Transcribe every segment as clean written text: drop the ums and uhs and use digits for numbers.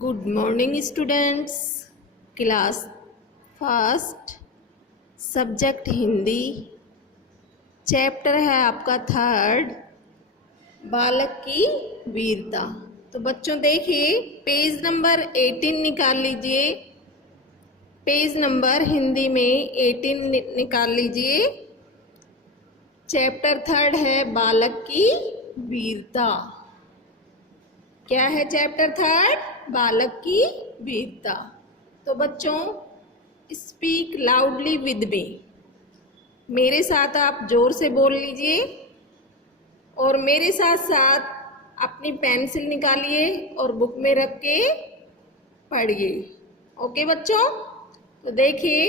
Good morning students. Class first, subject Hindi, chapter है आपका third, बालक की वीरता। तो बच्चों देखिए, पेज नंबर 18 निकाल लीजिए। पेज नंबर हिंदी में 18 निकाल लीजिए। चैप्टर थर्ड है बालक की वीरता। क्या है चैप्टर थर्ड? बालक की वीरता। तो बच्चों, स्पीक लाउडली विद मी। मेरे साथ आप जोर से बोल लीजिए और मेरे साथ साथ अपनी पेंसिल निकालिए और बुक में रख के पढ़िए। ओके बच्चों? तो देखिए,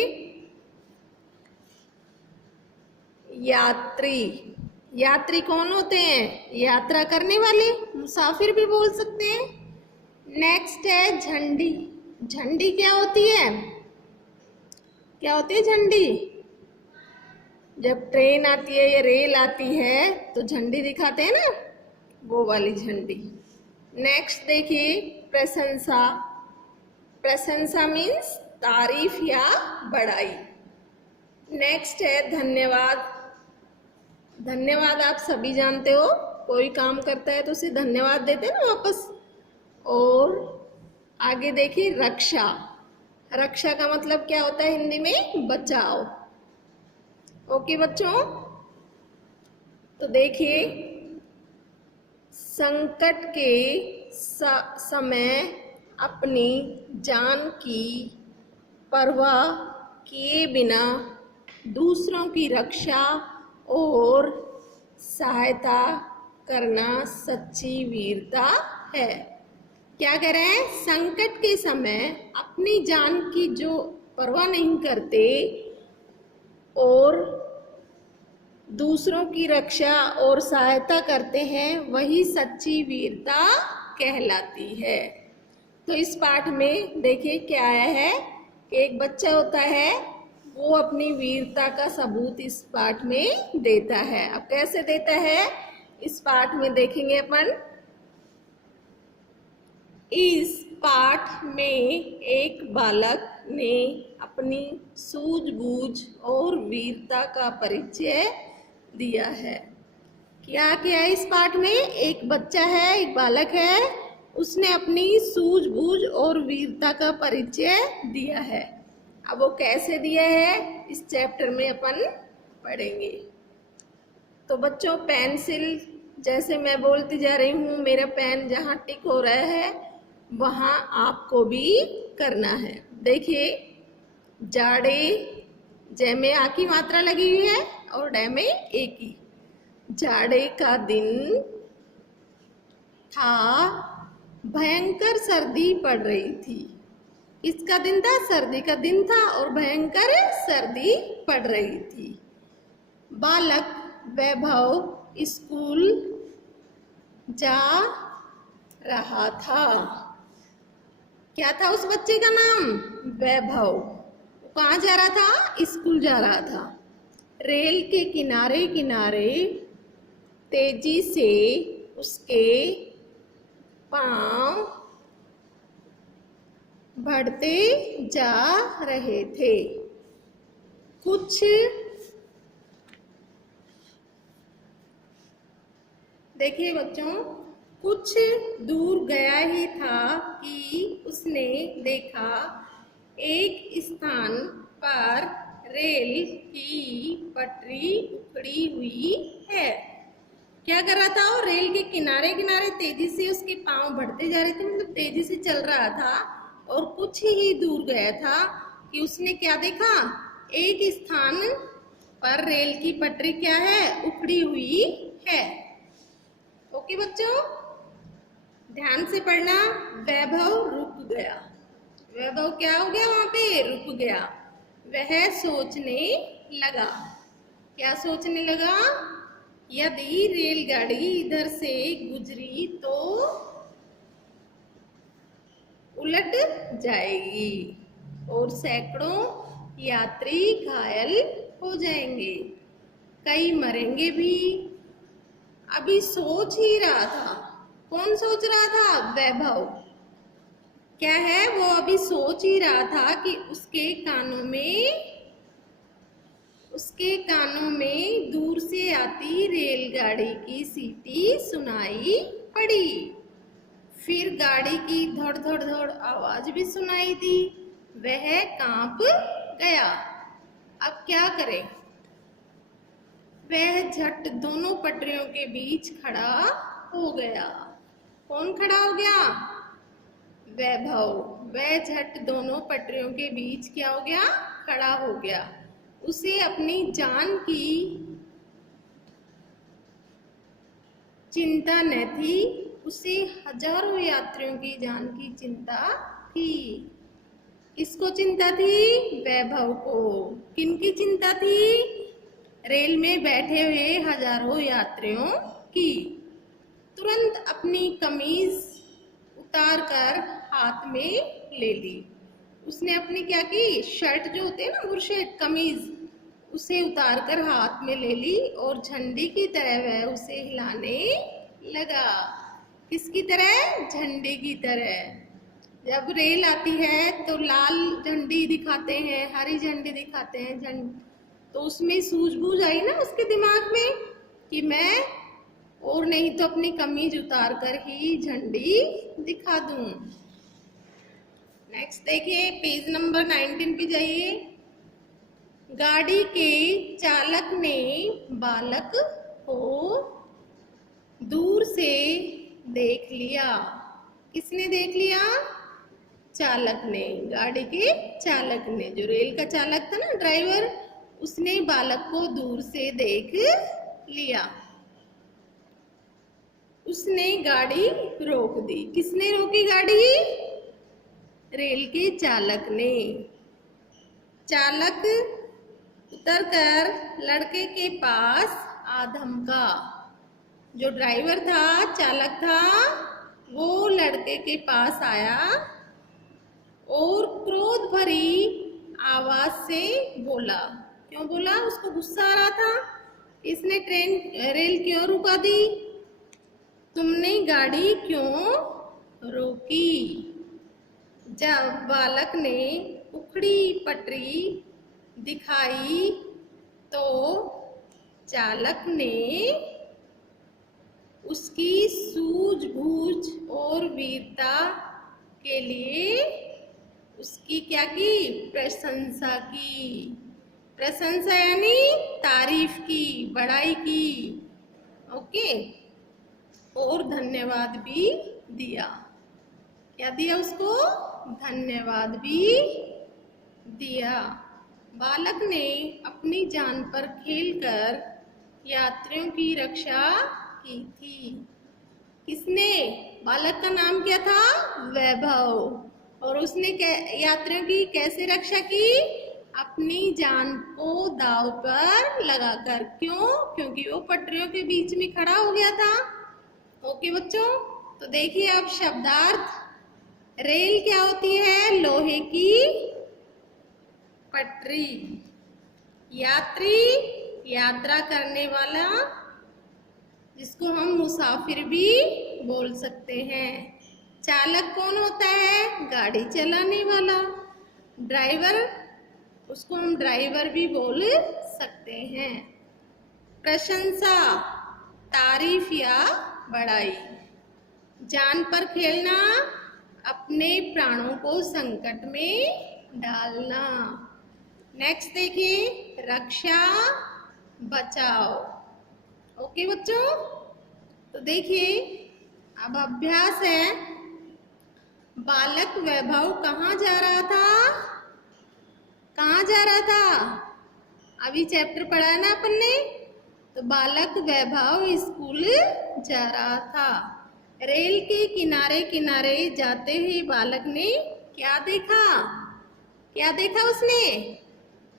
यात्री। यात्री कौन होते हैं? यात्रा करने वाले, मुसाफिर भी बोल सकते हैं। नेक्स्ट है झंडी। झंडी क्या होती है? क्या होती है झंडी? जब ट्रेन आती है या रेल आती है तो झंडी दिखाते हैं ना, वो वाली झंडी। नेक्स्ट देखिए, प्रशंसा। प्रशंसा मीन्स तारीफ या बड़ाई। नेक्स्ट है धन्यवाद। धन्यवाद आप सभी जानते हो, कोई काम करता है तो उसे धन्यवाद देते हैं ना वापस। और आगे देखिए, रक्षा। रक्षा का मतलब क्या होता है हिंदी में? बचाओ। ओके बच्चों? तो देखिए, संकट के समय अपनी जान की परवाह किए बिना दूसरों की रक्षा और सहायता करना सच्ची वीरता है। क्या कह रहे हैं? संकट के समय अपनी जान की जो परवाह नहीं करते और दूसरों की रक्षा और सहायता करते हैं, वही सच्ची वीरता कहलाती है। तो इस पाठ में देखिए क्या आया है कि एक बच्चा होता है, वो अपनी वीरता का सबूत इस पाठ में देता है। अब कैसे देता है इस पाठ में देखेंगे अपन। इस पाठ में एक बालक ने अपनी सूझबूझ और वीरता का परिचय दिया है। क्या किया है इस पाठ में? एक बच्चा है, एक बालक है, उसने अपनी सूझबूझ और वीरता का परिचय दिया है। अब वो कैसे दिया है इस चैप्टर में अपन पढ़ेंगे। तो बच्चों, पेंसिल जैसे मैं बोलती जा रही हूँ, मेरा पेन जहाँ टिक हो रहा है वहाँ आपको भी करना है। देखिए, जाड़े, जय में आ की मात्रा लगी हुई है और डे में ए की। जाड़े का दिन था, भयंकर सर्दी पड़ रही थी। किसका दिन था? सर्दी का दिन था और भयंकर सर्दी पड़ रही थी। बालक वैभव स्कूल जा रहा था। क्या था उस बच्चे का नाम? वैभव। कहाँ जा रहा था? स्कूल जा रहा था। रेल के किनारे किनारे तेजी से उसके पांव बढ़ते जा रहे थे। कुछ देखिए बच्चों, कुछ दूर गया ही था कि उसने देखा एक स्थान पर रेल की पटरी उखड़ी हुई है। क्या कर रहा था? वो रेल के किनारे किनारे तेजी से उसके पांव बढ़ते जा रहे थे, मतलब तेजी से चल रहा था। और कुछ ही दूर गया था कि उसने क्या देखा? एक स्थान पर रेल की पटरी क्या है? उखड़ी हुई है। ओके बच्चों, ध्यान से पढ़ना। वैभव रुक गया। वैभव क्या हो गया? वहां पे रुक गया। वह सोचने लगा। क्या सोचने लगा? यदि रेलगाड़ी इधर से गुजरी तो उलट जाएगी और सैकड़ों यात्री घायल हो जाएंगे, कई मरेंगे भी। अभी सोच ही रहा था। कौन सोच रहा था? वैभव। क्या है, वो अभी सोच ही रहा था कि उसके कानों में दूर से आती रेलगाड़ी की सीटी सुनाई पड़ी। फिर गाड़ी की धड़ धड़ धड़ आवाज भी सुनाई दी। वह कांप गया। अब क्या करे? वह झट दोनों पटरियों के बीच खड़ा हो गया। कौन खड़ा हो गया? वैभव। वह झट दोनों पटरियों के बीच क्या हो गया? खड़ा हो गया। उसे अपनी जान की चिंता न थी, उसे हजारों यात्रियों की जान की चिंता थी। किसको चिंता थी? वैभव को। किनकी चिंता थी? रेल में बैठे हुए हजारों यात्रियों की। तुरंत अपनी कमीज उतार कर हाथ में ले ली। उसने अपनी क्या की? शर्ट जो होते हैं ना, बुशर्ट, कमीज, उसे उतार कर हाथ में ले ली और झंडी की तरह वह उसे हिलाने लगा। किसकी तरह? झंडे की तरह। जब रेल आती है तो लाल झंडी दिखाते हैं, हरी झंडी दिखाते हैं, तो उसमें सूझबूझ आई ना उसके दिमाग में कि मैं और नहीं तो अपनी कमीज उतार कर ही झंडी दिखा दूं। नेक्स्ट देखिए, पेज नंबर 19 पे जाइए। गाड़ी के चालक ने बालक को दूर से देख लिया। किसने देख लिया? चालक ने। गाड़ी के चालक ने, जो रेल का चालक था ना, ड्राइवर, उसने बालक को दूर से देख लिया। उसने गाड़ी रोक दी। किसने रोकी गाड़ी? रेल के चालक ने। चालक उतरकर लड़के के पास आ धमका। जो ड्राइवर था, चालक था, वो लड़के के पास आया और क्रोध भरी आवाज से बोला। क्यों बोला? उसको गुस्सा आ रहा था। इसने रेल क्यों रुका दी? तुमने गाड़ी क्यों रोकी? जब बालक ने उखड़ी पटरी दिखाई तो चालक ने उसकी सूझबूझ और वीरता के लिए उसकी क्या की? प्रशंसा की। प्रशंसा यानी तारीफ की, बड़ाई की। ओके, और धन्यवाद भी दिया। क्या दिया उसको? धन्यवाद भी दिया। बालक ने अपनी जान पर खेलकर यात्रियों की रक्षा की थी। किसने? बालक का नाम क्या था? वैभव। और उसने यात्रियों की कैसे रक्षा की? अपनी जान को दांव पर लगाकर। क्यों? क्योंकि वो पटरियों के बीच में खड़ा हो गया था। ओके बच्चों, तो देखिए अब शब्दार्थ। रेल क्या होती है? लोहे की पटरी। यात्री, यात्रा करने वाला, जिसको हम मुसाफिर भी बोल सकते हैं। चालक कौन होता है? गाड़ी चलाने वाला। ड्राइवर, उसको हम ड्राइवर भी बोल सकते हैं। प्रशंसा, तारीफ या बड़ाई। जान पर खेलना, अपने प्राणों को संकट में डालना। नेक्स्ट देखिए, रक्षा, बचाव। ओके बच्चों, तो देखिए अब अभ्यास है। बालक वैभव कहाँ जा रहा था? कहाँ जा रहा था? अभी चैप्टर पढ़ा है ना अपन ने। तो बालक वैभव स्कूल जा रहा था। रेल के किनारे किनारे जाते हुए बालक ने क्या देखा? क्या देखा उसने?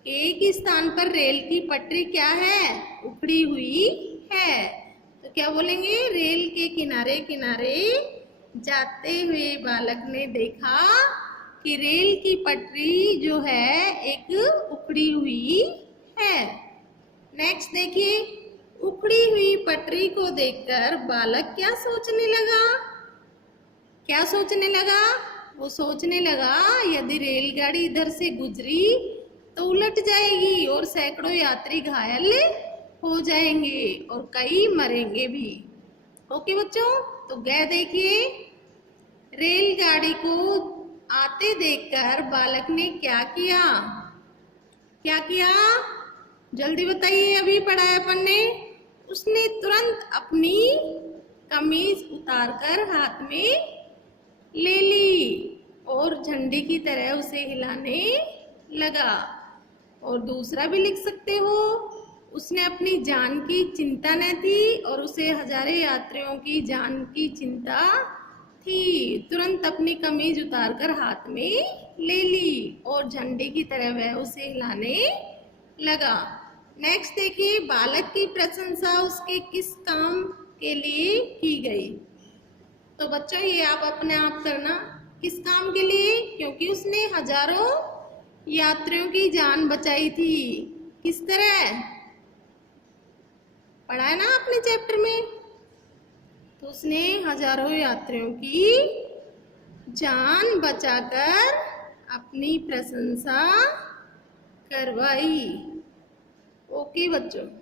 एक स्थान पर रेल की पटरी क्या है? उखड़ी हुई है। तो क्या बोलेंगे? रेल के किनारे किनारे जाते हुए बालक ने देखा कि रेल की पटरी जो है एक उखड़ी हुई है। नेक्स्ट देखिए, उखड़ी हुई पटरी को देखकर बालक क्या सोचने लगा? क्या सोचने लगा? वो सोचने लगा यदि रेलगाड़ी इधर से गुजरी तो उलट जाएगी और सैकड़ों यात्री घायल हो जाएंगे और कई मरेंगे भी। ओके बच्चों, तो गए देखिए रेलगाड़ी को आते देखकर बालक ने क्या किया? क्या किया? जल्दी बताइए, अभी पढ़ा है अपन ने। उसने तुरंत अपनी कमीज उतारकर हाथ में ले ली और झंडे की तरह उसे हिलाने लगा। और दूसरा भी लिख सकते हो, उसने अपनी जान की चिंता न थी और उसे हजारों यात्रियों की जान की चिंता थी। तुरंत अपनी कमीज उतारकर हाथ में ले ली और झंडे की तरह वह उसे हिलाने लगा। नेक्स्ट देखिए, बालक की प्रशंसा उसके किस काम के लिए की गई? तो बच्चों ये आप अपने आप करना, किस काम के लिए? क्योंकि उसने हजारों यात्रियों की जान बचाई थी। किस तरह? पढ़ा है ना आपने चैप्टर में। तो उसने हजारों यात्रियों की जान बचाकर अपनी प्रशंसा करवाई। ओके बच्चों।